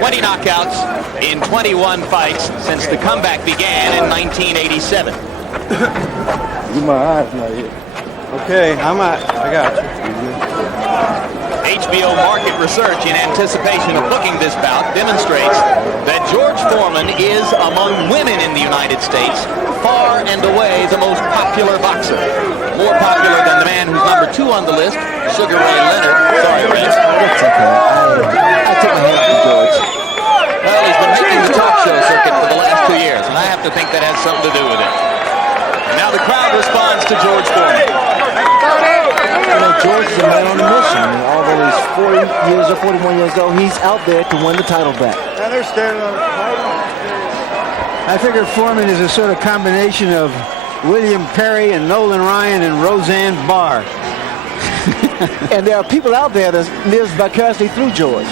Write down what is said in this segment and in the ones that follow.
20 knockouts in 21 fights since the comeback began in 1987. My eyes not here. Okay, I got you. HBO market research in anticipation of booking this bout demonstrates that George Foreman is, among women in the United States, far and away the most popular boxer. More popular than the man who's number 2 on the list, Sugar Ray Leonard. Sorry, Ray. It's okay. I took my hat from George. Well, he's been making the talk show circuit for the last 2 years, and I have to think that has something to do with it. And now the crowd responds to George Foreman. George is a man on a mission. Although he's 40 years or 41 years old, he's out there to win the title back. I figure Foreman is a sort of combination of William Perry and Nolan Ryan and Roseanne Barr. And there are people out there that lives vicariously through George.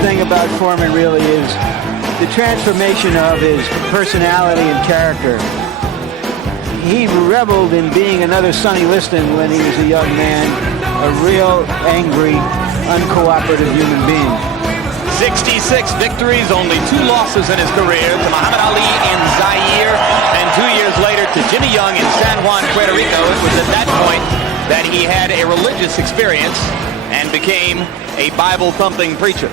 Thing about Foreman really is the transformation of his personality and character. He reveled in being another Sonny Liston when he was a young man, a real angry, uncooperative human being. 66 victories, only 2 losses in his career, to Muhammad Ali in Zaire, and 2 years later to Jimmy Young in San Juan, Puerto Rico. It was at that point that he had a religious experience and became a Bible-thumping preacher.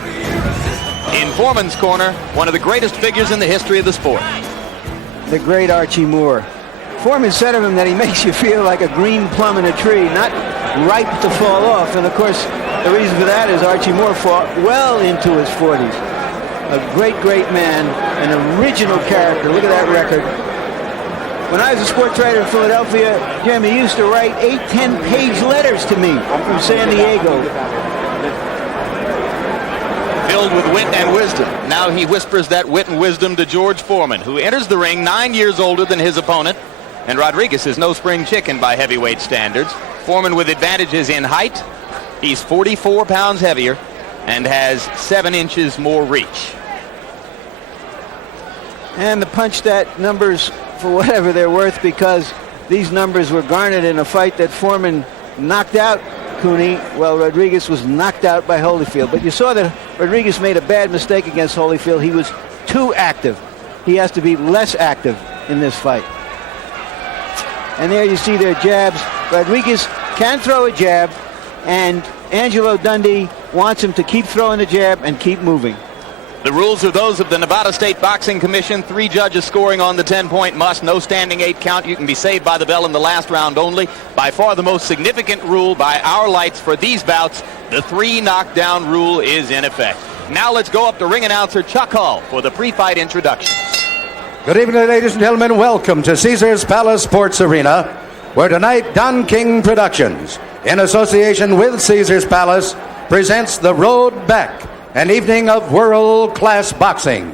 In Foreman's corner, one of the greatest figures in the history of the sport. The great Archie Moore. Foreman said of him that he makes you feel like a green plum in a tree, not ripe to fall off. And of course, the reason for that is Archie Moore fought well into his 40s. A great, great man, an original character. Look at that record. When I was a sports writer in Philadelphia, Jeremy used to write 8, 10-page letters to me from San Diego. Filled with wit and wisdom. Now he whispers that wit and wisdom to George Foreman, who enters the ring 9 years older than his opponent. And Rodrigues is no spring chicken by heavyweight standards. Foreman with advantages in height. He's 44 pounds heavier and has 7 inches more reach. And the punch stat numbers, for whatever they're worth, because these numbers were garnered in a fight that Foreman knocked out Cooney. Well, Rodrigues was knocked out by Holyfield. But you saw that Rodrigues made a bad mistake against Holyfield. He was too active. He has to be less active in this fight. And there you see their jabs. Rodrigues can throw a jab, and Angelo Dundee wants him to keep throwing the jab and keep moving. The rules are those of the Nevada State Boxing Commission. 3 judges scoring on the 10-point must. No standing 8 count. You can be saved by the bell in the last round only. By far the most significant rule by our lights for these bouts. The 3 knockdown rule is in effect. Now let's go up to ring announcer Chuck Hull for the pre-fight introductions. Good evening, ladies and gentlemen. Welcome to Caesars Palace Sports Arena, where tonight Don King Productions, in association with Caesars Palace, presents The Road Back, an evening of world-class boxing.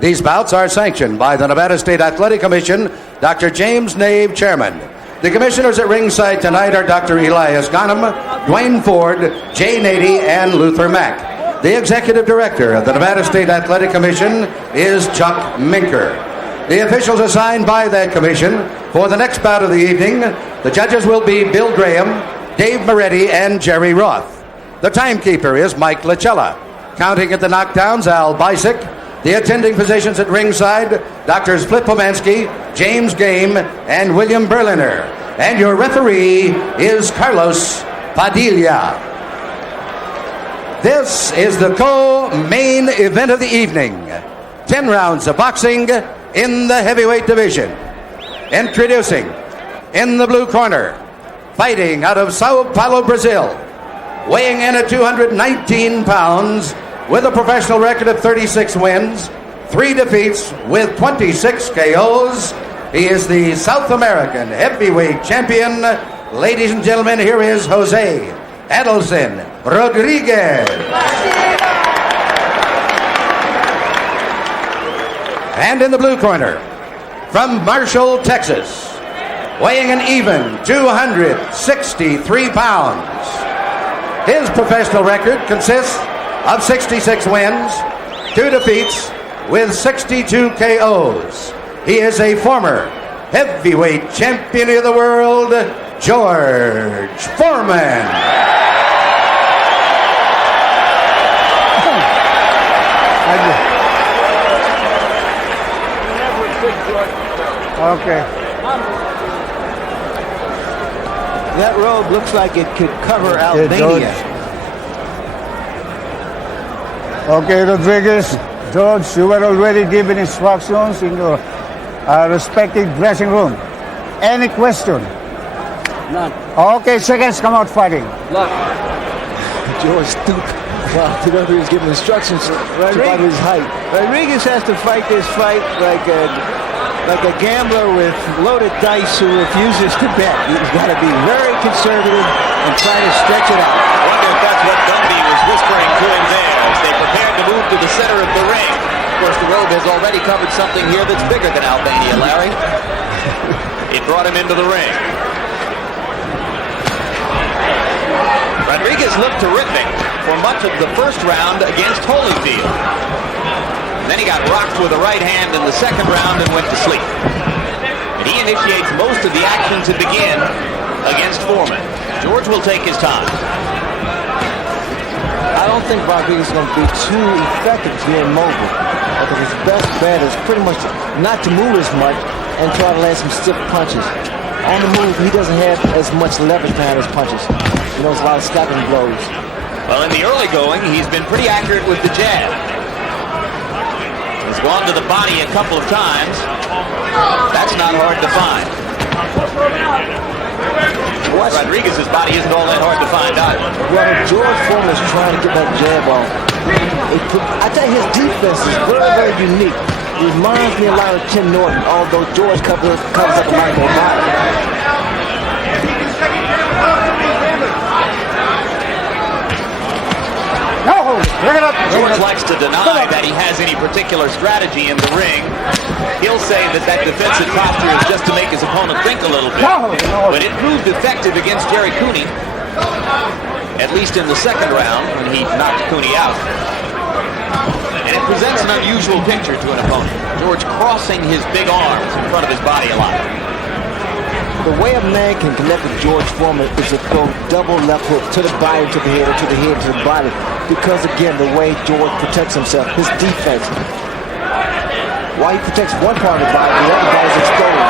These bouts are sanctioned by the Nevada State Athletic Commission, Dr. James Nave, chairman. The commissioners at ringside tonight are Dr. Elias Ghanem, Dwayne Ford, Jay Nady, and Luther Mack. The executive director of the Nevada State Athletic Commission is Chuck Minker. The officials assigned by that commission for the next bout of the evening, the judges will be Bill Graham, Dave Moretti, and Jerry Roth. The timekeeper is Mike Lachella. Counting at the knockdowns, Al Bisick. The attending physicians at ringside, Doctors Flip Pomansky, James Game, and William Berliner. And your referee is Carlos Padilla. This is the co-main event of the evening. 10 rounds of boxing in the heavyweight division. Introducing, in the blue corner, fighting out of Sao Paulo, Brazil, weighing in at 219 pounds, with a professional record of 36 wins, 3 defeats, with 26 KOs. He is the South American heavyweight champion. Ladies and gentlemen, here is Jose Adilson Rodriguez. And in the blue corner, from Marshall, Texas, weighing an even 263 pounds. His professional record consists of 66 wins, 2 defeats, with 62 KOs. He is a former heavyweight champion of the world, George Foreman. Okay. That robe looks like it could cover Albania. Okay, Rodriguez. George, you were already given instructions in your respective dressing room. Any question? None. Okay, seconds, come out fighting. George stooped while the referee was giving instructions about his height. Rodriguez has to fight this fight like a gambler with loaded dice who refuses to bet. He's got to be very conservative and try to stretch it out. I wonder if that's what Gumby was whispering to him there as they prepared to move to the center of the ring. Of course, the robe has already covered something here that's bigger than Albania, Larry. It brought him into the ring. Rodriguez looked terrific for much of the first round against Holyfield. Then he got rocked with a right hand in the second round and went to sleep. And he initiates most of the action to begin against Foreman. George will take his time. I don't think Rodriguez is going to be too effective being mobile. I think his best bet is pretty much not to move as much and try to land some stiff punches. On the move, he doesn't have as much leverage behind his punches. He knows a lot of scalping blows. Well, in the early going, he's been pretty accurate with the jab. He's gone to the body a couple of times. That's not hard to find. Rodriguez's body isn't all that hard to find either. Well, George Foreman is trying to get that jab off. I tell you, his defense is very, very unique. He reminds me a lot of Ken Norton, although George covers up a lot more body. George likes to deny that he has any particular strategy in the ring. He'll say that defensive posture is just to make his opponent think a little bit. But it proved effective against Jerry Cooney, at least in the second round when he knocked Cooney out. And it presents an unusual picture to an opponent. George crossing his big arms in front of his body a lot. The way a man can connect with George Foreman is to throw double left hook to the body, to the head, or to the head, to the body. Because, again, the way George protects himself, his defense. While he protects one part of the body, the other body is exposed.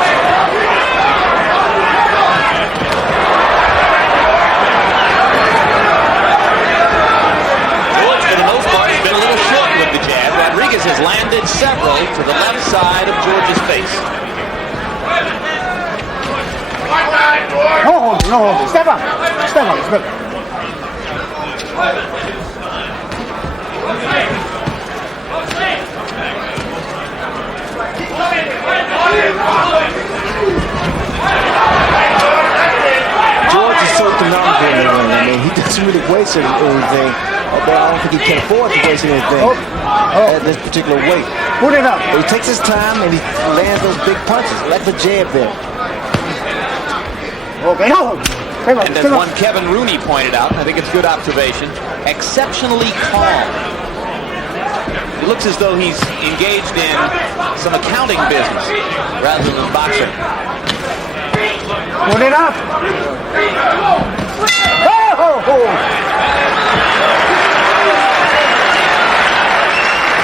George, for the most part, has been a little short with the jab. Rodriguez has landed several to the left side of George's face. No, step up. Step up. Step up. George is so economical in the ring. I mean, he doesn't really waste anything. Although I don't think he can afford to waste anything at this particular weight. Put it up. But he takes his time and he lands those big punches, like the jab there. Okay. And as one Kevin Rooney pointed out, I think it's good observation, exceptionally calm. It looks as though he's engaged in some accounting business rather than boxing. Put it up.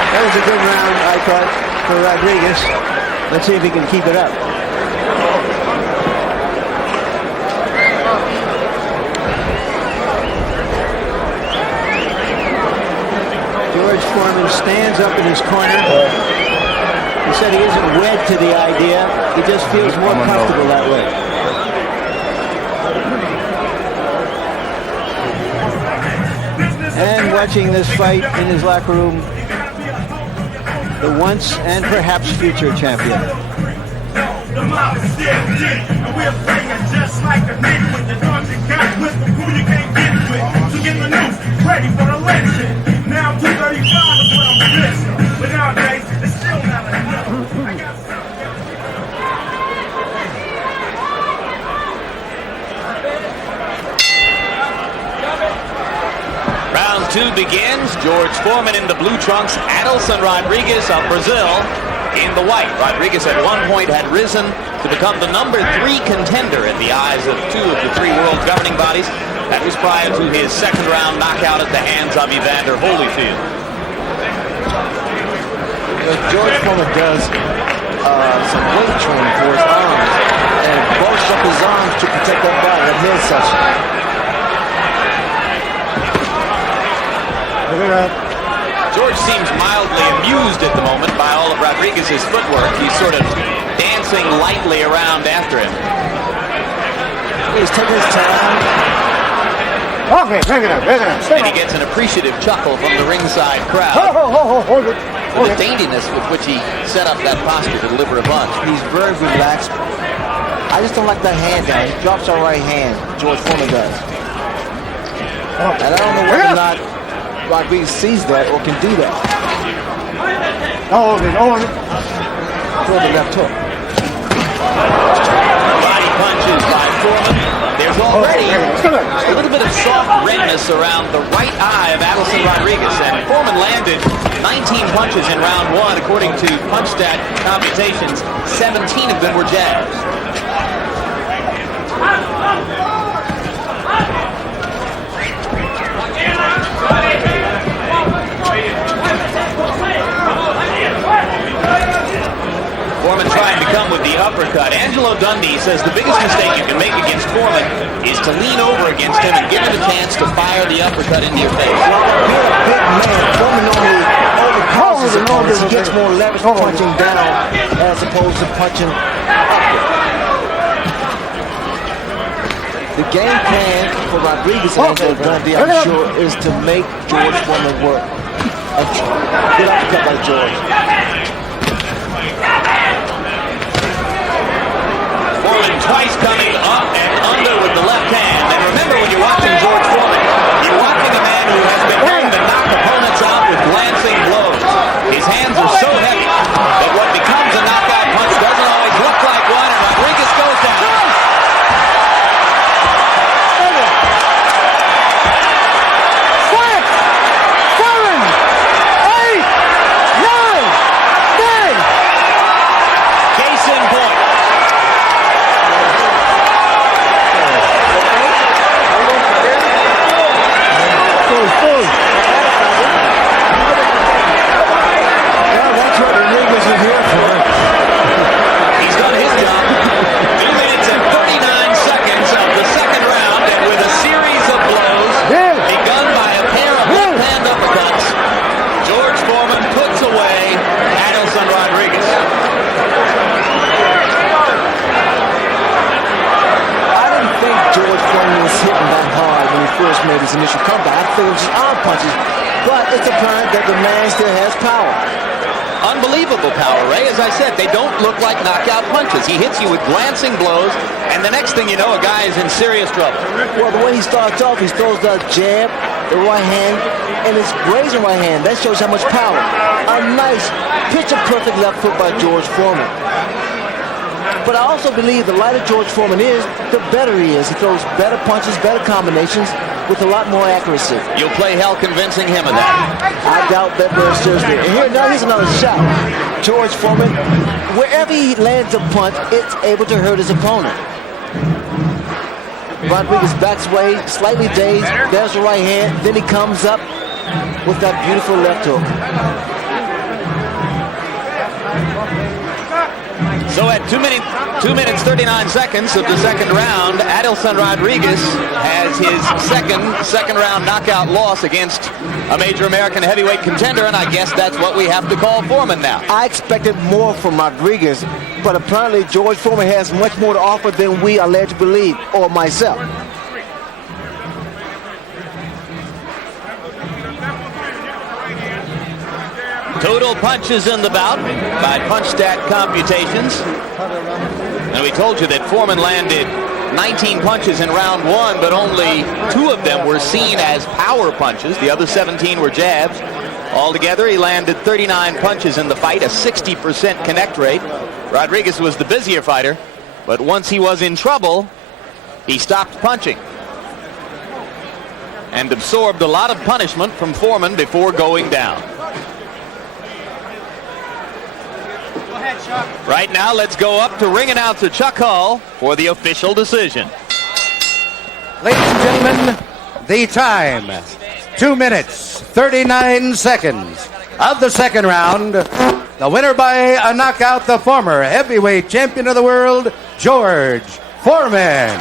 That was a good round, I thought, for Rodriguez. Let's see if he can keep it up. George Foreman stands up in his corner. He said he isn't wed to the idea. He just feels more comfortable that way. And watching this fight in his locker room, the once and perhaps future champion. Ready for the election. Now 235 is what I'm missing. But nowadays, it's still not enough. Rounds 2, begins. George Foreman in the blue trunks. Adilson Rodriguez of Brazil in the white. Rodriguez at one point had risen to become the #3 contender in the eyes of 2 of the 3 world governing bodies. That was prior to his second-round knockout at the hands of Evander Holyfield. George Foreman does some weight training for his arms and bulks up his arms to protect that body, that midsection. George seems mildly amused at the moment by all of Rodriguez's footwork. He's sort of dancing lightly around after him. He's taking his time. Okay, break it up. And he gets an appreciative chuckle from the ringside crowd Hold it. for the daintiness with which he set up that posture to deliver a punch. He's very relaxed. I just don't like that hand down. He drops our right hand. George Foreman does. And I don't know whether or not Rodrigues sees that or can do that. Hold it. Throw the left hook. Body punches by Foreman. There's already a little bit of soft redness around the right eye of Adilson Rodriguez, and Foreman landed 19 punches in round 1. According to PunchStat computations, 17 of them were jabs. Foreman trying to come with the uppercut. Angelo Dundee says the biggest mistake you can make against Foreman is to lean over against him and give him a chance to fire the uppercut into your face. You're a big man. Foreman normally overpowers his opponents. He gets more leverage punching down as opposed to punching upward. The game plan for Rodriguez and Angelo Dundee, I'm sure, is to make George Foreman work. Good uppercut by George. Foreman twice coming up and under with the left hand. And remember, when you're watching George Foreman, you're watching a man who has been known to knock opponents out with glancing blows. His hands are so heavy that what becomes a knockout punch doesn't always look like one, and Rodriguez goes down. Case in point. Well, that's what Rodriguez is here for. He's done his job. 2 minutes and 39 seconds of the second round, and with a series of blows begun by a pair of left-hand uppercuts, George Foreman puts away Adilson Rodriguez. I didn't think George Foreman was hitting that hard when he first made his initial comeback. I think it was just arm punches, but it's apparent that the man still has power. Unbelievable power, Ray. As I said, they don't look like knockout punches. He hits you with glancing blows, and the next thing you know, a guy is in serious trouble. Well, the way he starts off, he throws the jab, the right hand, and his grazing right hand. That shows how much power. A nice, picture-perfect left hook by George Foreman. But I also believe the lighter George Foreman is, the better he is. He throws better punches, better combinations, with a lot more accuracy. You'll play hell convincing him of that. I doubt that very seriously. And here, now here's another shot. George Foreman, wherever he lands a punch, it's able to hurt his opponent. Rodriguez backs away, slightly dazed. There's the right hand. Then he comes up with that beautiful left hook. So at 2 minutes 39 seconds of the second round, Adilson Rodriguez has his second round knockout loss against a major American heavyweight contender, and I guess that's what we have to call Foreman now. I expected more from Rodriguez, but apparently George Foreman has much more to offer than we are led to believe, or myself. Total punches in the bout by PunchStat computations. And we told you that Foreman landed 19 punches in round 1, but only 2 of them were seen as power punches. The other 17 were jabs. Altogether, he landed 39 punches in the fight, a 60% connect rate. Rodriguez was the busier fighter, but once he was in trouble, he stopped punching. and absorbed a lot of punishment from Foreman before going down. Right now, let's go up to ring announcer Chuck Hull for the official decision. Ladies and gentlemen, the time, 2 minutes, 39 seconds of the second round. The winner by a knockout, the former heavyweight champion of the world, George Foreman.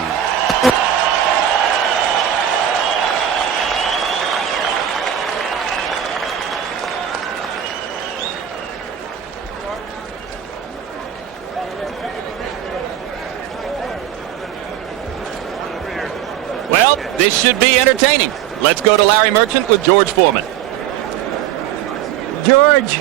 Well, this should be entertaining. Let's go to Larry Merchant with George Foreman. George,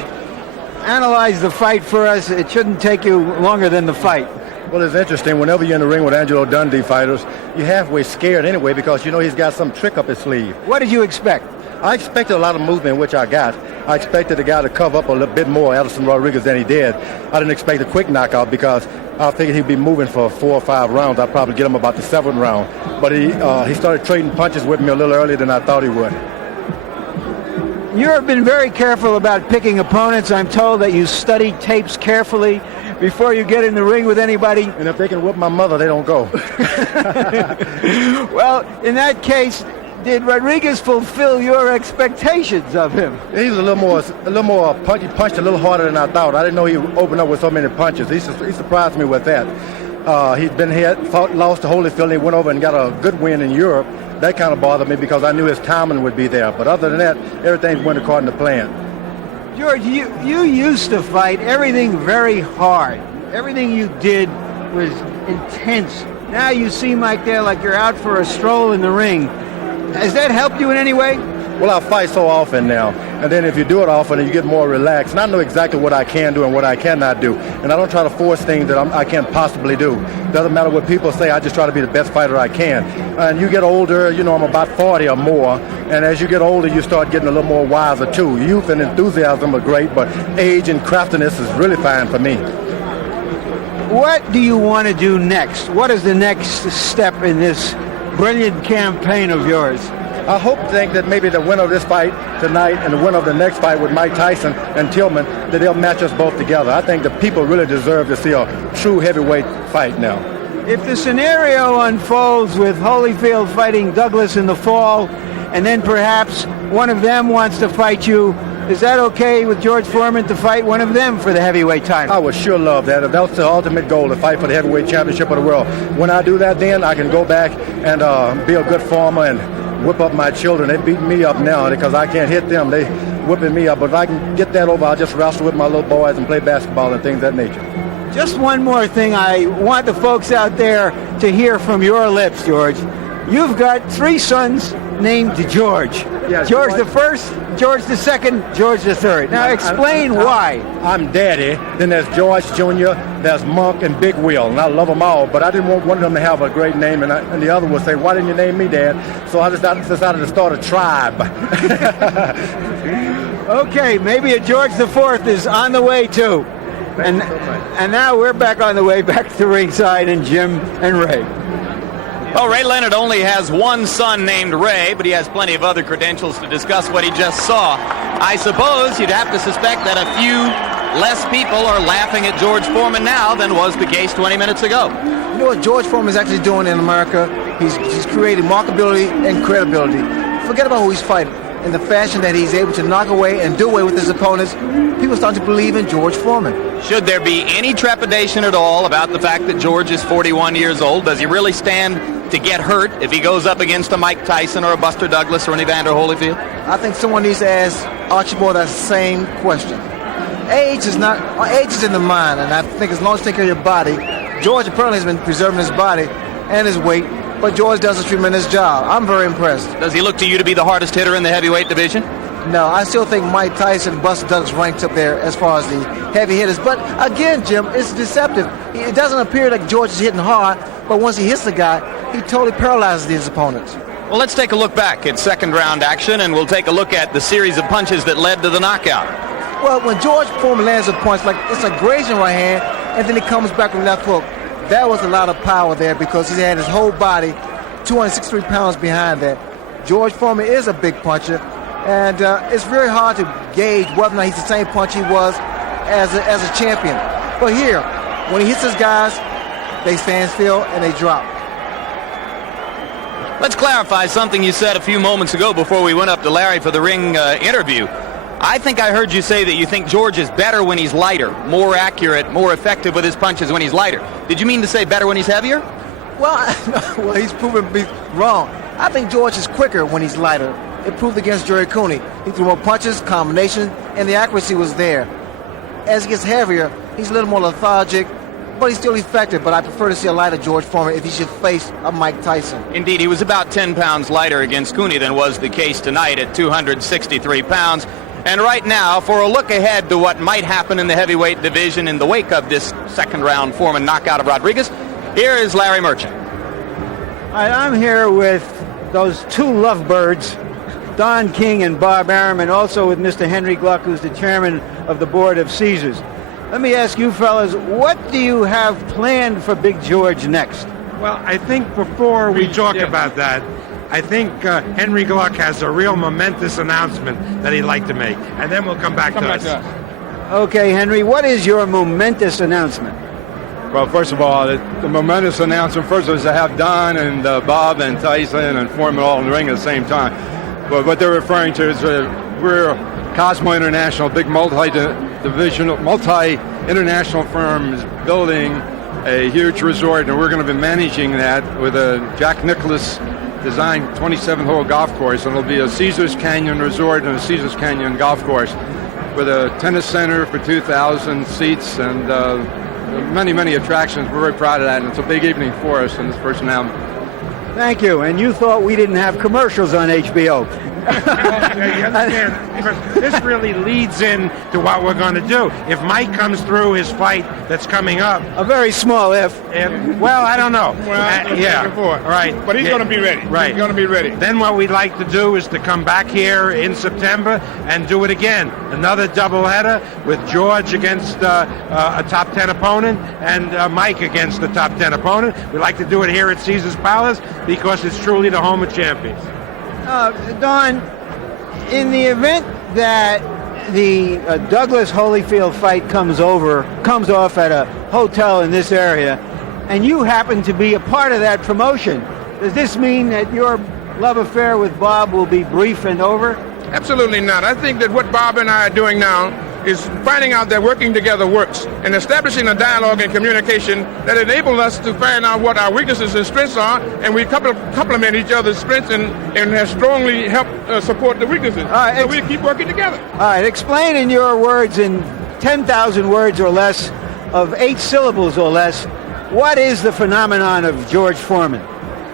analyze the fight for us. It shouldn't take you longer than the fight. Well, it's interesting. Whenever you're in the ring with Angelo Dundee fighters, you're halfway scared anyway because you know he's got some trick up his sleeve. What did you expect? I expected a lot of movement, which I got. I expected the guy to cover up a little bit more, Adilson Rodriguez, than he did. I didn't expect a quick knockout because I figured he'd be moving for 4 or 5 rounds. I'd probably get him about the 7th round. But he started trading punches with me a little earlier than I thought he would. You have been very careful about picking opponents. I'm told that you study tapes carefully before you get in the ring with anybody. And if they can whip my mother, they don't go. Well, in that case, did Rodriguez fulfill your expectations of him? He's a little more punch. He punched a little harder than I thought. I didn't know he would open up with so many punches. He surprised me with that. He'd been hit, lost to Holyfield, and he went over and got a good win in Europe. That kind of bothered me because I knew his timing would be there. But other than that, everything went according to plan. George, you used to fight everything very hard. Everything you did was intense. Now you seem like you're out for a stroll in the ring. Has that helped you in any way? Well, I fight so often now, and then if you do it often, you get more relaxed. And I know exactly what I can do and what I cannot do, and I don't try to force things that I can't possibly do. Doesn't matter what people say. I just try to be the best fighter I can. And you get older, you know, I'm about 40 or more, and as you get older, you start getting a little more wiser too. Youth and enthusiasm are great, but age and craftiness is really fine for me. What do you want to do next? What is the next step in this brilliant campaign of yours? I hope to think that maybe the winner of this fight tonight and the winner of the next fight with Mike Tyson and Tillman, that they'll match us both together. I think the people really deserve to see a true heavyweight fight now. If the scenario unfolds with Holyfield fighting Douglas in the fall, and then perhaps one of them wants to fight you, is that okay with George Foreman to fight one of them for the heavyweight title? I would sure love that. If that's the ultimate goal, to fight for the heavyweight championship of the world. When I do that, then I can go back and be a good farmer and whip up my children. They beat me up now because I can't hit them. They whipping me up. But if I can get that over, I'll just wrestle with my little boys and play basketball and things of that nature. Just one more thing I want the folks out there to hear from your lips, George. You've got 3 sons named George. Yes, George the First, George the Second, George the Third. Now explain why. I'm Daddy. Then there's George Jr., there's Monk, and Big Wheel, and I love them all. But I didn't want one of them to have a great name, and the other would say, "Why didn't you name me, Dad?" So I decided to start a tribe. Okay, maybe a George the Fourth is on the way too. And now we're back on the way back to ringside, and Jim and Ray. Well, Ray Leonard only has one son named Ray, but he has plenty of other credentials to discuss what he just saw. I suppose you'd have to suspect that a few less people are laughing at George Foreman now than was the case 20 minutes ago. You know what George Foreman is actually doing in America? He's creating marketability and credibility. Forget about who he's fighting. In the fashion that he's able to knock away and do away with his opponents, people start to believe in George Foreman. Should there be any trepidation at all about the fact that George is 41 years old? Does he really stand to get hurt if he goes up against a Mike Tyson or a Buster Douglas or an Evander Holyfield? I think someone needs to ask Archibald that same question. Age is in the mind, and I think as long as you take care of your body, George apparently has been preserving his body and his weight, but George does a tremendous job. I'm very impressed. Does he look to you to be the hardest hitter in the heavyweight division? No, I still think Mike Tyson and Buster Douglas ranks up there as far as the heavy hitters. But again, Jim, it's deceptive. It doesn't appear like George is hitting hard, but once he hits the guy, he totally paralyzes his opponents. Well, let's take a look back at second round action, and we'll take a look at the series of punches that led to the knockout. Well, when George Foreman lands a punch, like it's a grazing right hand, and then he comes back with left hook, that was a lot of power there because he had his whole body, 263 pounds behind that. George Foreman is a big puncher, and it's very hard to gauge whether or not he's the same punch he was as a champion. But here, when he hits his guys, they stand still and they drop. Let's clarify something you said a few moments ago before we went up to Larry for the ring interview. I think I heard you say that you think George is better when he's lighter, more accurate, more effective with his punches when he's lighter. Did you mean to say better when he's heavier? Well, he's proven to be wrong. I think George is quicker when he's lighter. It proved against Jerry Cooney. He threw more punches, combinations, and the accuracy was there. As he gets heavier, he's a little more lethargic, but he's still effective. But I prefer to see a lighter George Foreman if he should face a Mike Tyson. Indeed, he was about 10 pounds lighter against Cooney than was the case tonight at 263 pounds. And right now, for a look ahead to what might happen in the heavyweight division in the wake of this second-round Foreman knockout of Rodriguez, here is Larry Merchant. All right, I'm here with those two lovebirds, Don King and Bob Arum, and also with Mr. Henry Gluck, who's the chairman of the board of Caesars. Let me ask you fellas, what do you have planned for Big George next? Well, I think before we talk about that, I think Henry Gluck has a real momentous announcement that he'd like to make, and then we'll come back to us. Okay, Henry, what is your momentous announcement? Well, first of all, the momentous announcement first was to have Don and Bob and Tyson and Foreman all in the ring at the same time. But what they're referring to is we're Cosmo International, big multi-international firm is building a huge resort, and we're going to be managing that with a Jack Nicklaus designed 27-hole golf course, and it'll be a Caesars Canyon resort and a Caesars Canyon golf course with a tennis center for 2,000 seats and many, many attractions. We're very proud of that, and it's a big evening for us in this first announcement. Thank you. And you thought we didn't have commercials on HBO. You understand? Because this really leads in to what we're going to do. If Mike comes through his fight that's coming up, A very small if. well, I don't know. Yeah, Right. But he's going to be ready. Right. He's going to be ready. Then what we'd like to do is to come back here in September and do it again. Another doubleheader with George against a top 10 opponent and Mike against the top 10 opponent. We'd like to do it here at Caesars Palace because it's truly the home of champions. Don, in the event that the Douglas Holyfield fight comes off at a hotel in this area, and you happen to be a part of that promotion, does this mean that your love affair with Bob will be brief and over? Absolutely not. I think that what Bob and I are doing now is finding out that working together works and establishing a dialogue and communication that enables us to find out what our weaknesses and strengths are, and we complement each other's strengths and have strongly helped support the weaknesses. So we keep working together. All right, explain in your words, in 10,000 words or less, of 8 syllables or less, what is the phenomenon of George Foreman?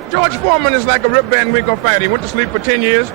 George Foreman is like a Rip Van Winkle fighter. He went to sleep for 10 years.